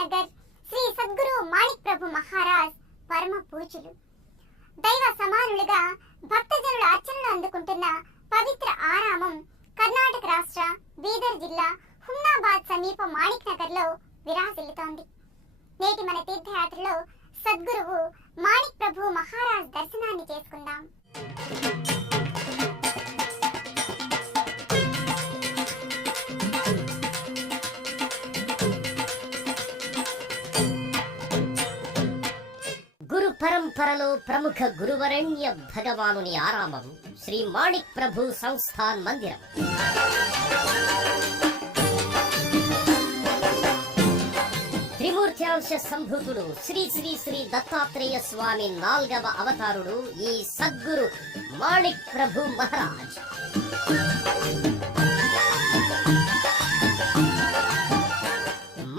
నగర్ శ్రీ సద్గురు మాణిక్ ప్రభు మహారాజ్ పరమ పూజలు. దైవ సమానులుగా భక్తజనుల అర్చనలు అందుకుంటున్న పవిత్ర ఆరామం కర్ణాటక రాష్ట్ర బీదర్ జిల్లా హుమ్నాబాద్ సమీప మాణిక్ నగర్ లో విరాజిల్లుతోంది. నేటి మన తీర్థయాత్రలో సద్గురువు మాణిక్ ప్రభు మహారాజ్ దర్శనాన్ని చేసుకుందాం. పరంపరలో ప్రముఖ గురువరణ్య భగవానుని ఆరామం శ్రీ మాణిక్ ప్రభు సంస్థాన్ మందిరం. త్రిమూర్త్యాంశ సంభూతుడు శ్రీ శ్రీ శ్రీ దత్తాత్రేయ స్వామి 4వ అవతారుడు ఈ సద్గురు మాణిక్ ప్రభు మహారాజ్.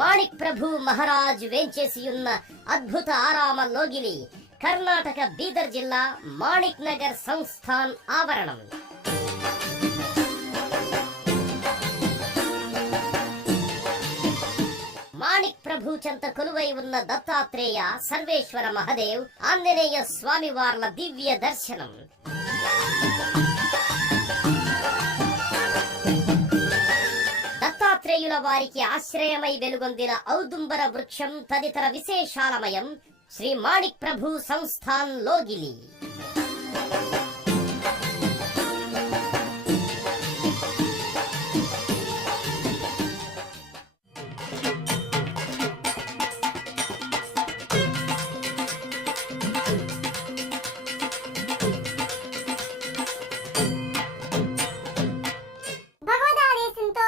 మాణిక్ ప్రభు మహారాజ్ వేంచేసి ఉన్న అద్భుత ఆరామ లోగిలి కర్ణాటక బీదర్ జిల్లా మాణిక్ నగర్ సంస్థాన్ ఆవరణం. మాణిక్ ప్రభు చెంత కొలువై ఉన్న దత్తాత్రేయ, సర్వేశ్వర మహదేవ్, ఆంజనేయ స్వామివార్ల దివ్య దర్శనం. దత్తాత్రేయుల వారికి ఆశ్రయమై వెలుగొందిన ఔదుంబర వృక్షం తదితర విశేషాలమయం శ్రీ మాణిక్ ప్రభు సంస్థాన్ లోగిలి.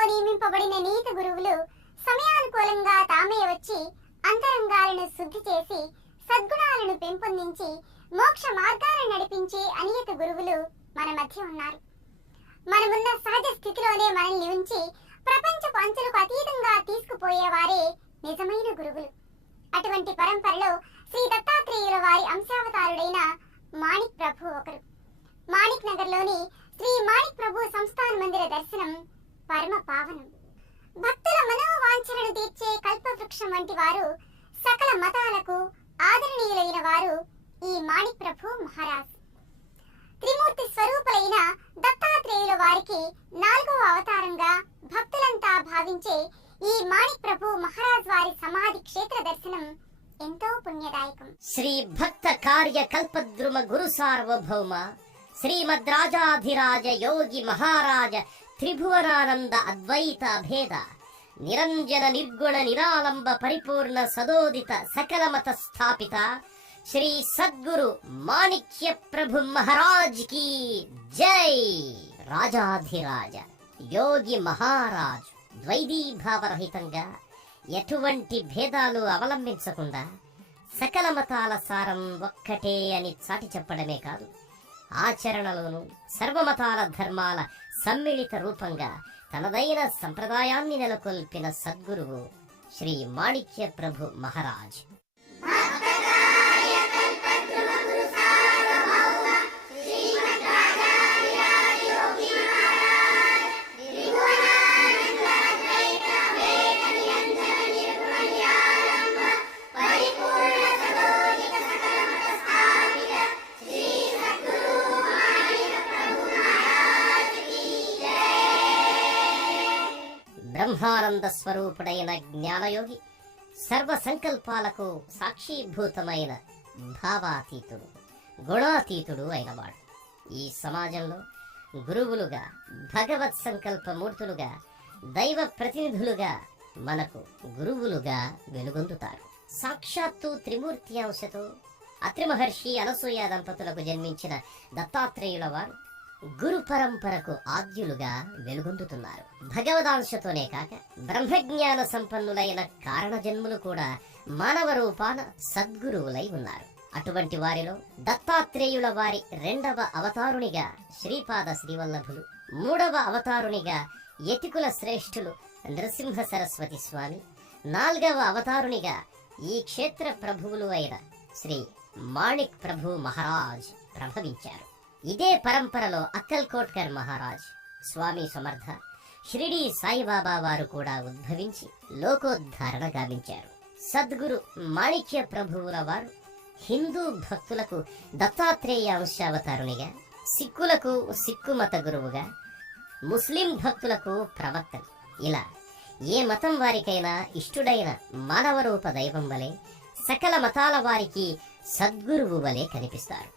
నియమింపబడిన నీత గురువులు సమయానుకూలంగా తామే వచ్చి అంతరంగాలను శుద్ధి చేసి సద్గుణాలను పెంపొందించి మోక్ష మార్గాలను నడిపించే అనియత గురువులు మన మధ్య ఉన్నారు. మనమున్న సహజ స్థితిలోనే మనల్ని ఉంచి ప్రపంచపు అంచులకు అతీతంగా తీసుకుపోయేవారే నిజమైన గురువులు. అటువంటి పరంపరలో శ్రీ దత్తాత్రేయుల వారి అంశావతారుడైన మాణిక్ ప్రభు ఒకరు. మాణిక్ నగర్లోని శ్రీ మాణిక్ ప్రభు సంస్థాన్ మందిర దర్శనం పరమ పావనం. భక్తుల మనోవాంఛలను తీర్చే కల్పవృక్షం వంటి వారు, సకల మతాలకు ఆదరణీయులైన వారు ఈ మాణిక్ ప్రభు మహారాజ్. త్రిమూర్తి స్వరూపులైన దత్తాత్రేయుల వారికి 4వ అవతారంగా భక్తులంతా భావించే ఈ మాణిక్ ప్రభు మహారాజ్ వారి సమాధి క్షేత్ర దర్శనం ఎంతో పుణ్యదాయకం. శ్రీ భక్త కార్య కల్పద్రుమ గురు సార్వభౌమ శ్రీమద్రాజాధిరాజ యోగి మహారాజ త్రిభువనానంద అద్వైత భేద నిరంజన నిర్గుణ నిరాలంబ పరిపూర్ణ సదోదిత సకల మత స్థాపిత శ్రీ సద్గురు మాణిక్య ప్రభు మహారాజ్ కి జై. రాజాధిరాజ యోగి మహారాజ్ ద్వైదీభావరహితంగా ఎటువంటి భేదాలు అవలంబించకుండా సకల మతాల సారం ఒక్కటే అని చాటి చెప్పడమే కాదు, ఆచరణలోను సర్వమతాల ధర్మాల సమ్మిళిత రూపంగా తనదైన సంప్రదాయాన్ని నెలకొల్పిన సద్గురువు శ్రీ మాణిక్య ప్రభు మహారాజ్. బ్రహ్మానంద స్వరూపుడైన జ్ఞానయోగి, సర్వ సంకల్పాలకు సాక్షీభూతమైన భావాతీతుడు, గుణాతీతుడు అయినవాడు. ఈ సమాజంలో గురువులుగా, భగవత్ సంకల్ప మూర్తులుగా, దైవ ప్రతినిధులుగా మనకు గురువులుగా వెలుగొందుతారు. సాక్షాత్తు త్రిమూర్త్యాంశతో అత్రి మహర్షి అనసూయ దంపతులకు జన్మించిన దత్తాత్రేయుల వారు గురు పరంపరకు ఆద్యులుగా వెలుగొందుతున్నారు. భగవదాంశతోనే కాక బ్రహ్మజ్ఞాన సంపన్నులైన కారణ జన్ములు కూడా మానవ రూపాన సద్గురువులై ఉన్నారు. అటువంటి వారిలో దత్తాత్రేయుల వారి 2వ అవతారునిగా శ్రీపాద శ్రీవల్లభులు, 3వ అవతారునిగా యతికుల శ్రేష్ఠులు నృసింహ సరస్వతి స్వామి, 4వ అవతారునిగా ఈ క్షేత్ర ప్రభువులు అయిన శ్రీ మాణిక్ ప్రభు మహారాజ్ ప్రభవించారు. ఇదే పరంపరలో అక్కల్ కోట్కర్ మహారాజ్, స్వామి సమర్థ, షిరిడి సాయిబాబా వారు కూడా ఉద్భవించి లోకోద్ధారణ గావించారు. సద్గురు మాణిక్య ప్రభువుల వారు హిందూ భక్తులకు దత్తాత్రేయ అంశావతారునిగా, సిక్కులకు సిక్కు మత గురువుగా, ముస్లిం భక్తులకు ప్రవక్త, ఇలా ఏ మతం వారికైనా ఇష్టుడైన మానవ రూప దైవం వలె సకల మతాల వారికి సద్గురువు వలె కనిపిస్తారు.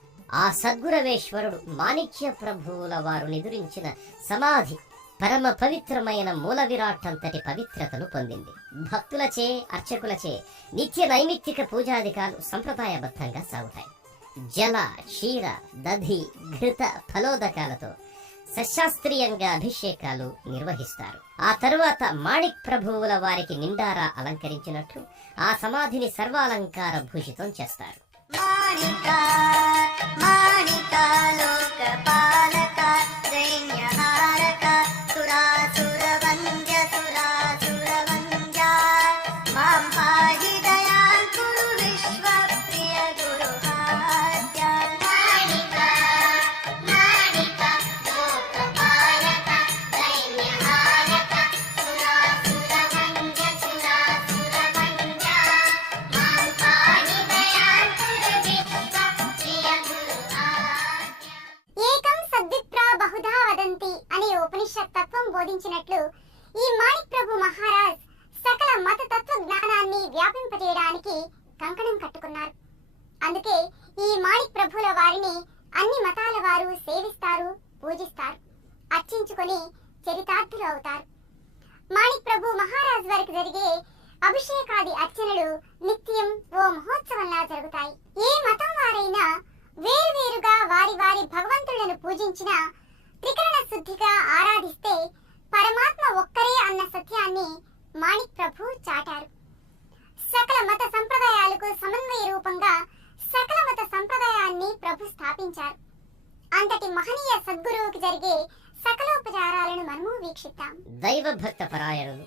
ఆ సద్గురవేశ్వరుడు మాణిక్య ప్రభువుల వారు నిదురించిన సమాధి పరమ పవిత్రమైన మూల విరాట్ అంతటి పవిత్రతను పొందింది. భక్తులచే, అర్చకులచే నిత్య నైమిత్తిక పూజాధికాలు సంప్రదాయబద్ధంగా సాగుతాయి. జల, క్షీర, దధి, ఘృత ఫలోదకాలతో సశాస్త్రీయంగా అభిషేకాలు నిర్వహిస్తారు. ఆ తరువాత మాణిక్ ప్రభువుల వారికి నిండారా అలంకరించినట్లు ఆ సమాధిని సర్వాలంకార భూషితం చేస్తారు. తత్వం బోధించినట్లు ఈ మాణిక్ ప్రభు మహారాజ్ సకల మత తత్వ జ్ఞానాన్ని వ్యాపింపజేయడానికి కంకణం కట్టుకున్నారు. అందుకే ఈ మాణిక్ ప్రభుల వారిని అన్ని మతాల వారు సేవిస్తారు, పూజిస్తారు, అర్చించుకొని చరితార్థులు అవుతారు. మాణిక్ ప్రభు మహారాజ్ వారికి జరిగే అభిషేకాది అర్చనలు నిత్యం ఓ మహోత్సవంలా జరుగుతాయి. ఏ మతం వారైనా వేరువేరుగా వారి వారి భగవంతులను పూజించిన త్రికరణ శుద్ధిగా ఆరాధిస్తే పరమాత్మ ఒక్కరే అన్న సత్యాన్ని మాణిక్ ప్రభు చాటారు. సకల మత సంప్రదాయాలకు సమన్వయ రూపంగా సకల మత సంప్రదాయాన్ని ప్రభు స్థాపించారు. అంతటి మహనీయ సద్గురువుకి జరిగే సకలోపచారాలను మనము వీక్షిద్దాం. దైవ భక్త పరాయణులు,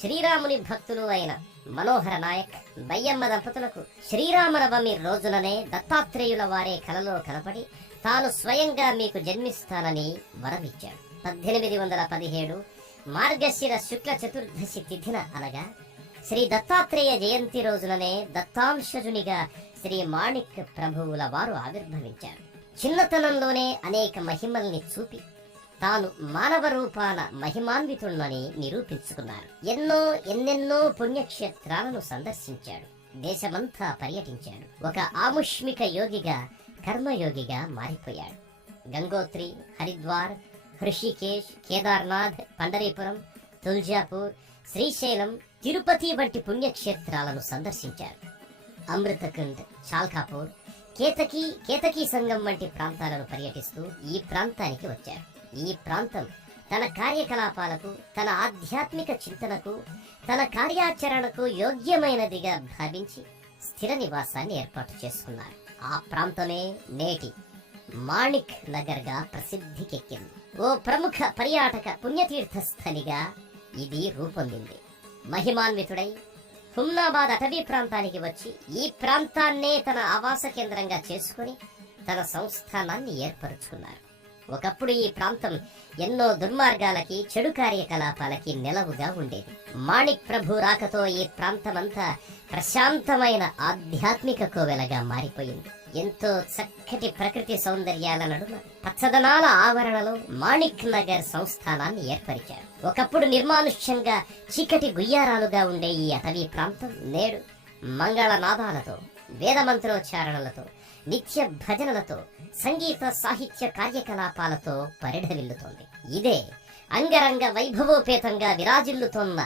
శ్రీరాముని భక్తులు అయిన మనోహర నాయక్, బయ్యమ్మ దంపతులకు శ్రీరామనవమి రోజుననే దత్తాత్రేయుల వారే కలలో కనపడి తాను స్వయంగా మీకు జన్మిస్తానని వరమిచ్చాడు. 1817 మార్గశిర శుక్ల చతుర్దశి తిథిన అనగా శ్రీ దత్తాత్రేయ జయంతి రోజుననే దత్తాంశజునిగా శ్రీ మాణిక్ ప్రభువుల వారు ఆవిర్భవించారు. చిన్నతనంలోనే అనేక మహిమల్ని చూపి తాను మానవ రూపాన మహిమాన్వితుణ్ణని నిరూపించుకున్నారు. ఎన్నెన్నో పుణ్యక్షేత్రాలను సందర్శించాడు. దేశమంతా పర్యటించాడు. ఒక ఆముష్మిక యోగిగా, కర్మయోగిగా మారిపోయాడు. గంగోత్రి, హరిద్వార్, హృషికేశ్, కేదార్నాథ్, పండరీపురం, తుల్జాపూర్, శ్రీశైలం, తిరుపతి వంటి పుణ్యక్షేత్రాలను సందర్శించారు. అమృతకుండ్, చాల్కాపూర్, కేతకీ సంగం వంటి ప్రాంతాలను పర్యటిస్తూ ఈ ప్రాంతానికి వచ్చారు. ఈ ప్రాంతం తన కార్యకలాపాలకు, తన ఆధ్యాత్మిక చింతనకు, తన కార్యాచరణకు యోగ్యమైనదిగా భావించి స్థిర నివాసాన్ని ఏర్పాటు చేసుకున్నారు. ఆ ప్రాంతమే నేటి మాణిక్ నగర్ గా ప్రసిద్ధికెక్కింది. ఓ ప్రముఖ పర్యాటక పుణ్యతీర్థ స్థలిగా ఇది రూపొందింది. మహిమాన్వితుడై హుమ్నాబాద్ అటవీ ప్రాంతానికి వచ్చి ఈ ప్రాంతాన్నే తన ఆవాస కేంద్రంగా చేసుకుని తన సంస్థానాన్ని ఏర్పరుచుకున్నారు. ఒకప్పుడు ఈ ప్రాంతం ఎన్నో దుర్మార్గాలకి, చెడు కార్యకలాపాలకి నెలవుగా ఉండేది. మాణిక్ ప్రభు రాకతో ఈ ప్రాంతమంతా ప్రశాంతమైన ఆధ్యాత్మిక కోవెలగా మారిపోయింది. ఎంతో చక్కటి ప్రకృతి సౌందర్యాల నడుమ పచ్చదనాల ఆవరణలో మాణిక్ నగర్ సంస్థానాన్ని ఏర్పరిచారు. ఒకప్పుడు నిర్మానుష్యంగా చీకటి గుయ్యారాలుగా ఉండే ఈ అటవీ ప్రాంతం నేడు మంగళనాదాలతో, వేదమంత్రోచ్చారణలతో, నిత్య భజనలతో, సంగీత సాహిత్య కార్యకలాపాలతో పరిఢవిల్లుతోంది. ఇదే అంగరంగ వైభవోపేతంగా విరాజిల్లుతోన్న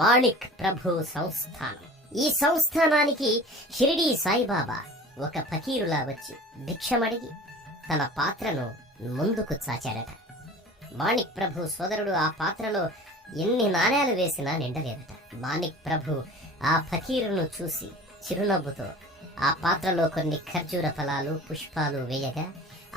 మాణిక్ ప్రభు సంస్థానం. ఈ సంస్థానానికి షిరిడీ సాయిబాబా ఒక ఫకీరులా వచ్చి భిక్షమడిగి తన పాత్రను ముందుకు చాచాడట. మాణిక్ ప్రభు సోదరుడు ఆ పాత్రలో ఎన్ని నాణేలు వేసినా నిండలేదట. మాణిక్ ప్రభు ఆ ఫకీరును చూసి చిరునవ్వుతో ఆ పాత్రలో కొన్ని ఖర్జూర ఫలాలు, పుష్పాలు వేయగా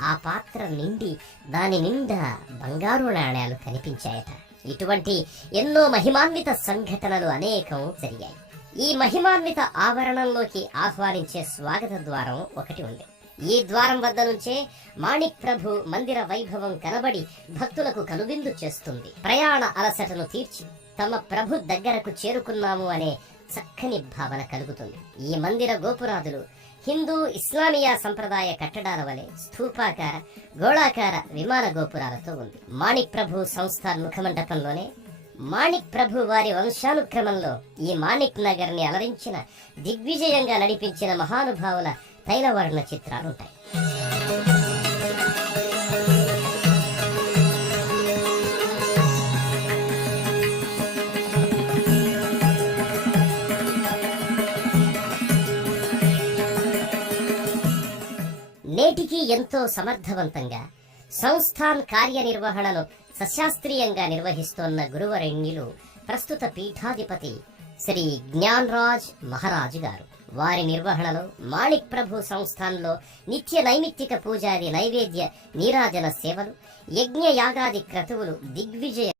ఆ పాత్ర నిండి దాని నిండా బంగారు నాణేలు కనిపించాయట. ఇటువంటి ఎన్నో మహిమాన్విత సంఘటనలు అనేకం జరిగాయి. ఈ మహిమాన్విత ఆవరణంలోకి ఆహ్వానించే స్వాగత ద్వారం ఒకటి ఉంది. ఈ ద్వారం వద్ద నుంచే మాణిక్ ప్రభు మందిర వైభవం కనబడి భక్తులకు కనువిందు చేస్తుంది. ప్రయాణ అలసటను తీర్చి తమ ప్రభు దగ్గరకు చేరుకున్నాము అనే చక్కని భావన కలుగుతుంది. ఈ మందిర గోపురాదులు హిందూ ఇస్లామియా సంప్రదాయ కట్టడాల వలె స్థూపాకార గోళాకార విమాన గోపురాలతో ఉంది. మాణిక్ ప్రభు సంస్థాన్ ముఖమండపంలోనే మాణిక్ ప్రభు వారి వంశానుక్రమంలో ఈ మాణిక్ నగర్ ని అలరించిన దిగ్విజయంగా నడిపించిన మహానుభావుల తైలవర్ణ చిత్రాలుంటాయి. నేటికి ఎంతో సమర్థవంతంగా సంస్థాన్ కార్యనిర్వహణను సశాస్త్రీయంగా నిర్వహిస్తోన్న గురువరెణ్యులు ప్రస్తుత పీఠాధిపతి శ్రీ జ్ఞానరాజ్ మహారాజు గారు. వారి నిర్వహణలో మాణిక్ ప్రభు సంస్థాన్లో నిత్య నైమిత్తిక పూజాది నైవేద్య నీరాజన సేవలు, యజ్ఞ యాగాది క్రతువులు దిగ్విజయ